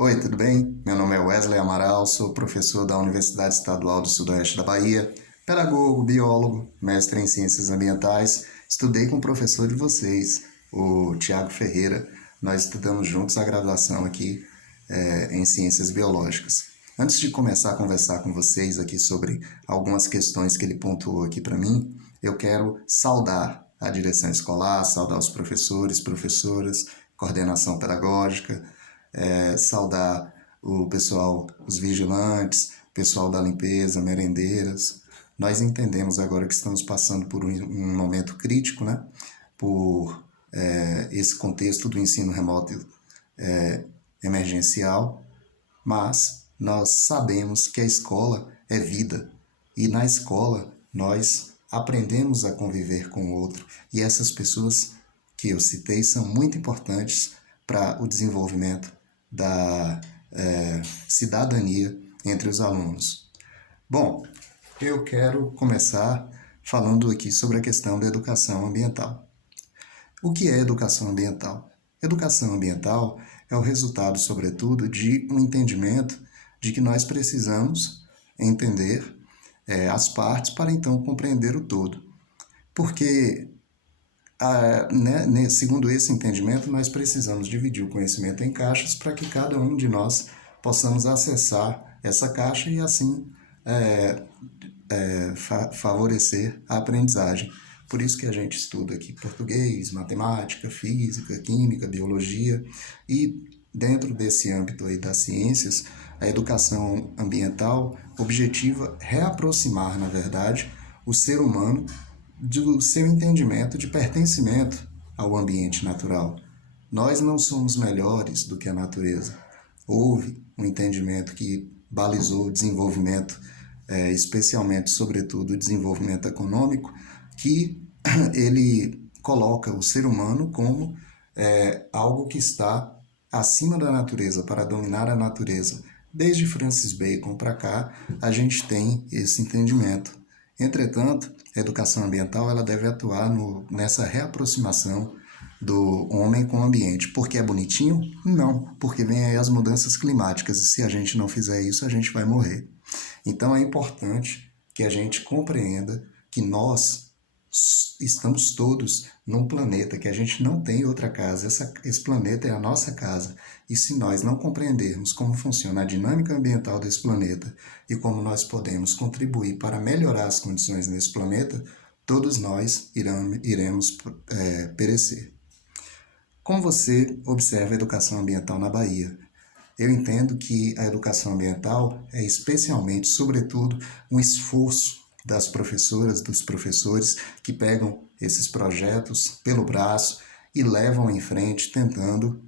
Oi, tudo bem? Meu nome é Wesley Amaral, sou professor da Universidade Estadual do Sudoeste da Bahia, pedagogo, biólogo, mestre em ciências ambientais. Estudei com o professor de vocês, o Tiago Ferreira. Nós estudamos juntos a graduação aqui em ciências biológicas. Antes de começar a conversar com vocês aqui sobre algumas questões que ele pontuou aqui para mim, eu quero saudar a direção escolar, saudar os professores, professoras, coordenação pedagógica, saudar o pessoal, os vigilantes, pessoal da limpeza, merendeiras. Nós entendemos agora que estamos passando por um momento crítico, né? Por esse contexto do ensino remoto emergencial, mas nós sabemos que a escola é vida e na escola nós aprendemos a conviver com o outro e essas pessoas que eu citei são muito importantes para o desenvolvimento da cidadania entre os alunos. Bom, eu quero começar falando aqui sobre a questão da educação ambiental. O que é educação ambiental? Educação ambiental é o resultado, sobretudo, de um entendimento de que nós precisamos entender as partes para então compreender o todo. Porque, segundo esse entendimento, nós precisamos dividir o conhecimento em caixas para que cada um de nós possamos acessar essa caixa e assim favorecer a aprendizagem. Por isso que a gente estuda aqui português, matemática, física, química, biologia e dentro desse âmbito aí das ciências, a educação ambiental objetiva reaproximar, na verdade, o ser humano do seu entendimento de pertencimento ao ambiente natural. Nós não somos melhores do que a natureza. Houve um entendimento que balizou o desenvolvimento, especialmente, sobretudo, o desenvolvimento econômico, que ele coloca o ser humano como algo que está acima da natureza, para dominar a natureza. Desde Francis Bacon para cá, a gente tem esse entendimento. Entretanto, a educação ambiental ela deve atuar nessa reaproximação do homem com o ambiente. Porque é bonitinho? Não, porque vem aí as mudanças climáticas e se a gente não fizer isso, a gente vai morrer. Então é importante que a gente compreenda que nós estamos todos num planeta, que a gente não tem outra casa, esse planeta é a nossa casa. E se nós não compreendermos como funciona a dinâmica ambiental desse planeta e como nós podemos contribuir para melhorar as condições nesse planeta, todos nós iremos perecer. Como você observa a educação ambiental na Bahia? Eu entendo que a educação ambiental é especialmente, sobretudo, um esforço das professoras, dos professores que pegam esses projetos pelo braço e levam em frente tentando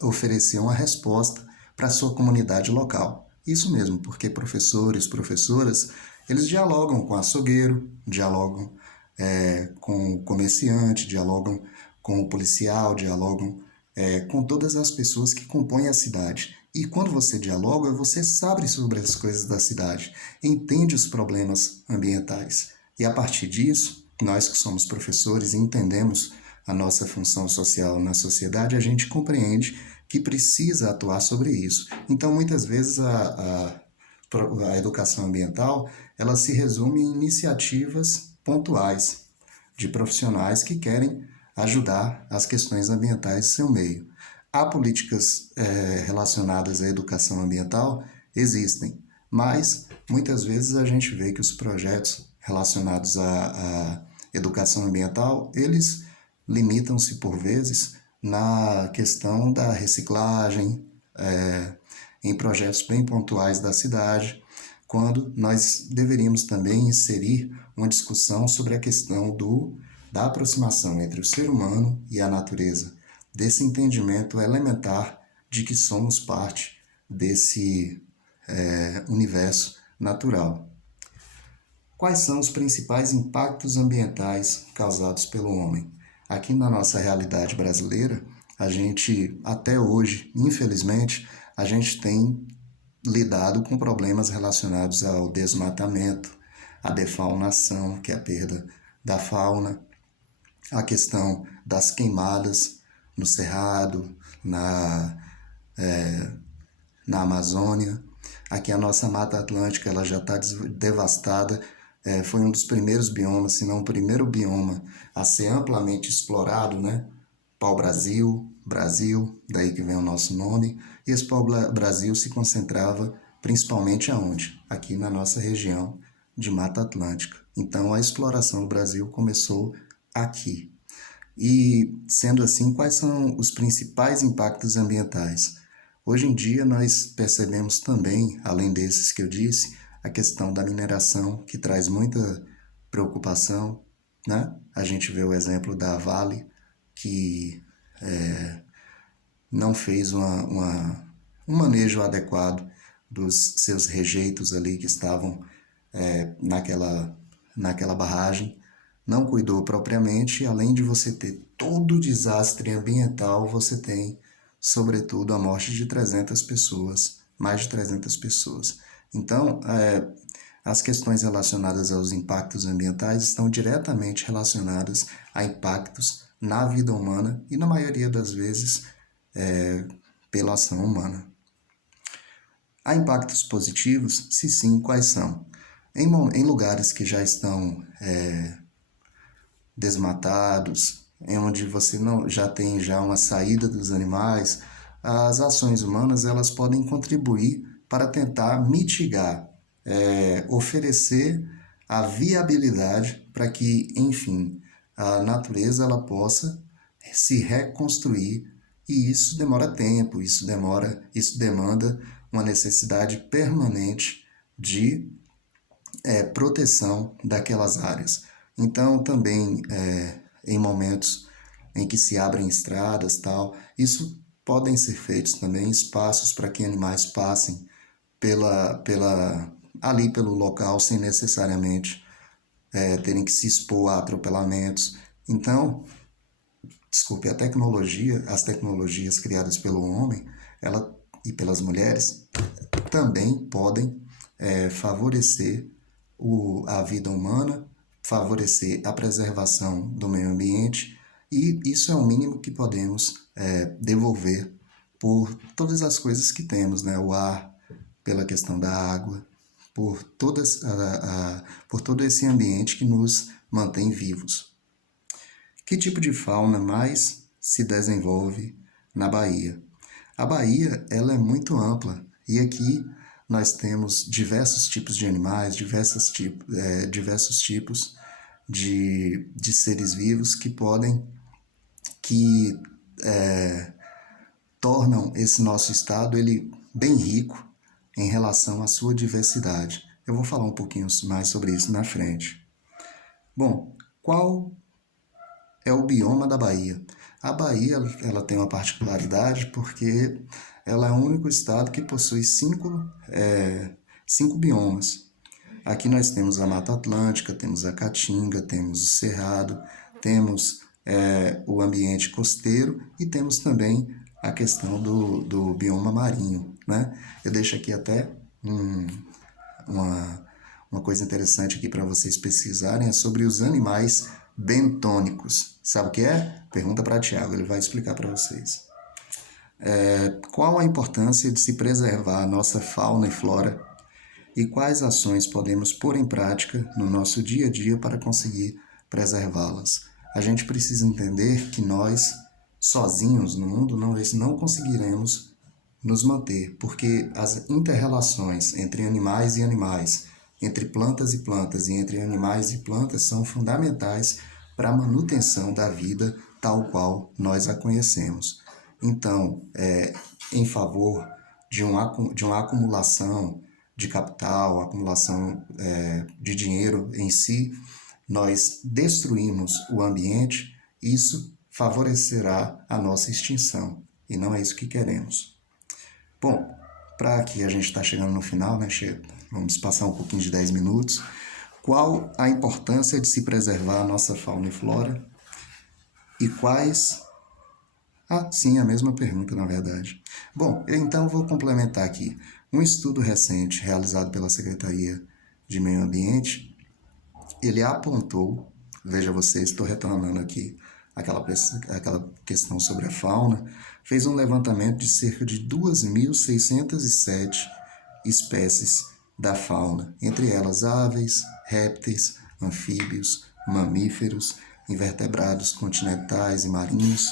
oferecer uma resposta para a sua comunidade local. Isso mesmo, porque professores, professoras, eles dialogam com o açougueiro, dialogam com o comerciante, dialogam com o policial, dialogam com todas as pessoas que compõem a cidade. E quando você dialoga, você sabe sobre as coisas da cidade, entende os problemas ambientais. E a partir disso, nós que somos professores e entendemos a nossa função social na sociedade, a gente compreende que precisa atuar sobre isso. Então, muitas vezes, a educação ambiental ela se resume em iniciativas pontuais de profissionais que querem ajudar as questões ambientais do seu meio. Há políticas relacionadas à educação ambiental? Existem, mas muitas vezes a gente vê que os projetos relacionados à educação ambiental, eles limitam-se por vezes na questão da reciclagem, em projetos bem pontuais da cidade, quando nós deveríamos também inserir uma discussão sobre a questão da aproximação entre o ser humano e a natureza, desse entendimento elementar de que somos parte desse universo natural. Quais são os principais impactos ambientais causados pelo homem? Aqui na nossa realidade brasileira, a gente, até hoje, infelizmente, a gente tem lidado com problemas relacionados ao desmatamento, à defaunação, que é a perda da fauna, a questão das queimadas no cerrado, na Amazônia. Aqui a nossa Mata Atlântica ela já está devastada. Foi um dos primeiros biomas, se não o primeiro bioma a ser amplamente explorado, né? Pau-Brasil, Brasil, daí que vem o nosso nome. E esse pau-brasil se concentrava principalmente aonde? Aqui na nossa região de Mata Atlântica. Então a exploração do Brasil começou aqui. E, sendo assim, quais são os principais impactos ambientais? Hoje em dia, nós percebemos também, além desses que eu disse, a questão da mineração, que traz muita preocupação, né? A gente vê o exemplo da Vale, que não fez um manejo adequado dos seus rejeitos ali que estavam naquela barragem, não cuidou propriamente, e além de você ter todo o desastre ambiental, você tem, sobretudo, a morte de 300 pessoas, mais de 300 pessoas. Então, as questões relacionadas aos impactos ambientais estão diretamente relacionadas a impactos na vida humana e, na maioria das vezes, pela ação humana. Há impactos positivos? Se sim, quais são? Em lugares que já estão desmatados, em onde você não já tem uma saída dos animais, as ações humanas elas podem contribuir para tentar mitigar, oferecer a viabilidade para que, enfim, a natureza ela possa se reconstruir, e isso demora tempo, isso demanda uma necessidade permanente de proteção daquelas áreas. Então, também, em momentos em que se abrem estradas, tal, isso podem ser feitos também espaços para que animais passem ali pelo local sem necessariamente terem que se expor a atropelamentos. Então, desculpe, as tecnologias criadas pelo homem e pelas mulheres também podem favorecer a vida humana, favorecer a preservação do meio ambiente, e isso é o mínimo que podemos devolver por todas as coisas que temos, né? O ar, pela questão da água, por todo esse ambiente que nos mantém vivos. Que tipo de fauna mais se desenvolve na Bahia? A Bahia ela é muito ampla, e aqui nós temos diversos tipos de animais, diversos tipos de seres vivos que tornam esse nosso estado ele bem rico em relação à sua diversidade. Eu vou falar um pouquinho mais sobre isso na frente. Bom, qual é o bioma da Bahia? A Bahia ela tem uma particularidade porque ela é o único estado que possui cinco biomas. Aqui nós temos a Mata Atlântica, temos a Caatinga, temos o Cerrado, temos o ambiente costeiro e temos também a questão do bioma marinho, né? Eu deixo aqui até uma coisa interessante aqui para vocês pesquisarem, é sobre os animais bentônicos. Sabe o que é? Pergunta para Tiago, ele vai explicar para vocês. Qual a importância de se preservar a nossa fauna e flora e quais ações podemos pôr em prática no nosso dia a dia para conseguir preservá-las? A gente precisa entender que nós, sozinhos no mundo, não conseguiremos nos manter, porque as inter-relações entre animais e animais, entre plantas e plantas e entre animais e plantas são fundamentais para a manutenção da vida tal qual nós a conhecemos. Então, em favor de uma acumulação de capital, acumulação de dinheiro em si, nós destruímos o ambiente, isso favorecerá a nossa extinção, e não é isso que queremos. Bom, para que a gente está chegando no final, né, vamos passar um pouquinho de 10 minutos. Qual a importância de se preservar a nossa fauna e flora? E quais... sim, a mesma pergunta, na verdade. Bom, então vou complementar aqui. Um estudo recente realizado pela Secretaria de Meio Ambiente, ele apontou, veja vocês, estou retornando aqui aquela questão sobre a fauna, fez um levantamento de cerca de 2.607 espécies da fauna, entre elas aves, répteis, anfíbios, mamíferos, invertebrados continentais e marinhos,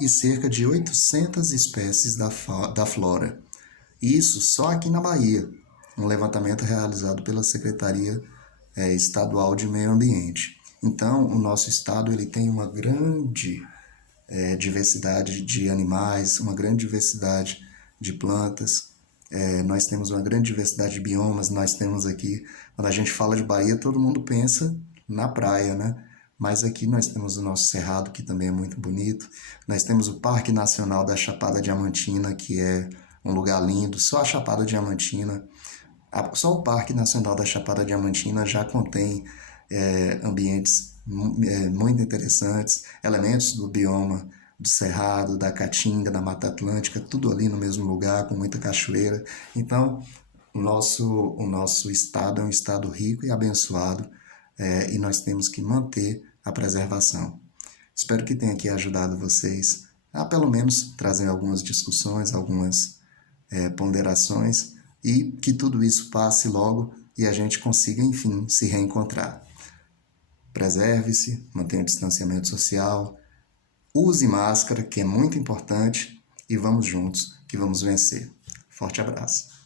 e cerca de 800 espécies da flora. Isso só aqui na Bahia, um levantamento realizado pela Secretaria Estadual de Meio Ambiente. Então, o nosso estado ele tem uma grande diversidade de animais, uma grande diversidade de plantas, nós temos uma grande diversidade de biomas. Nós temos aqui, quando a gente fala de Bahia, todo mundo pensa na praia, né? Mas aqui nós temos o nosso Cerrado, que também é muito bonito. Nós temos o Parque Nacional da Chapada Diamantina, que é um lugar lindo. Só a Chapada Diamantina, só o Parque Nacional da Chapada Diamantina já contém ambientes muito interessantes, elementos do bioma do Cerrado, da Caatinga, da Mata Atlântica, tudo ali no mesmo lugar, com muita cachoeira. Então, o nosso estado é um estado rico e abençoado, e nós temos que manter a preservação. Espero que tenha aqui ajudado vocês a, pelo menos, trazer algumas discussões, algumas ponderações, e que tudo isso passe logo e a gente consiga, enfim, se reencontrar. Preserve-se, mantenha o distanciamento social, use máscara, que é muito importante, e vamos juntos, que vamos vencer. Forte abraço.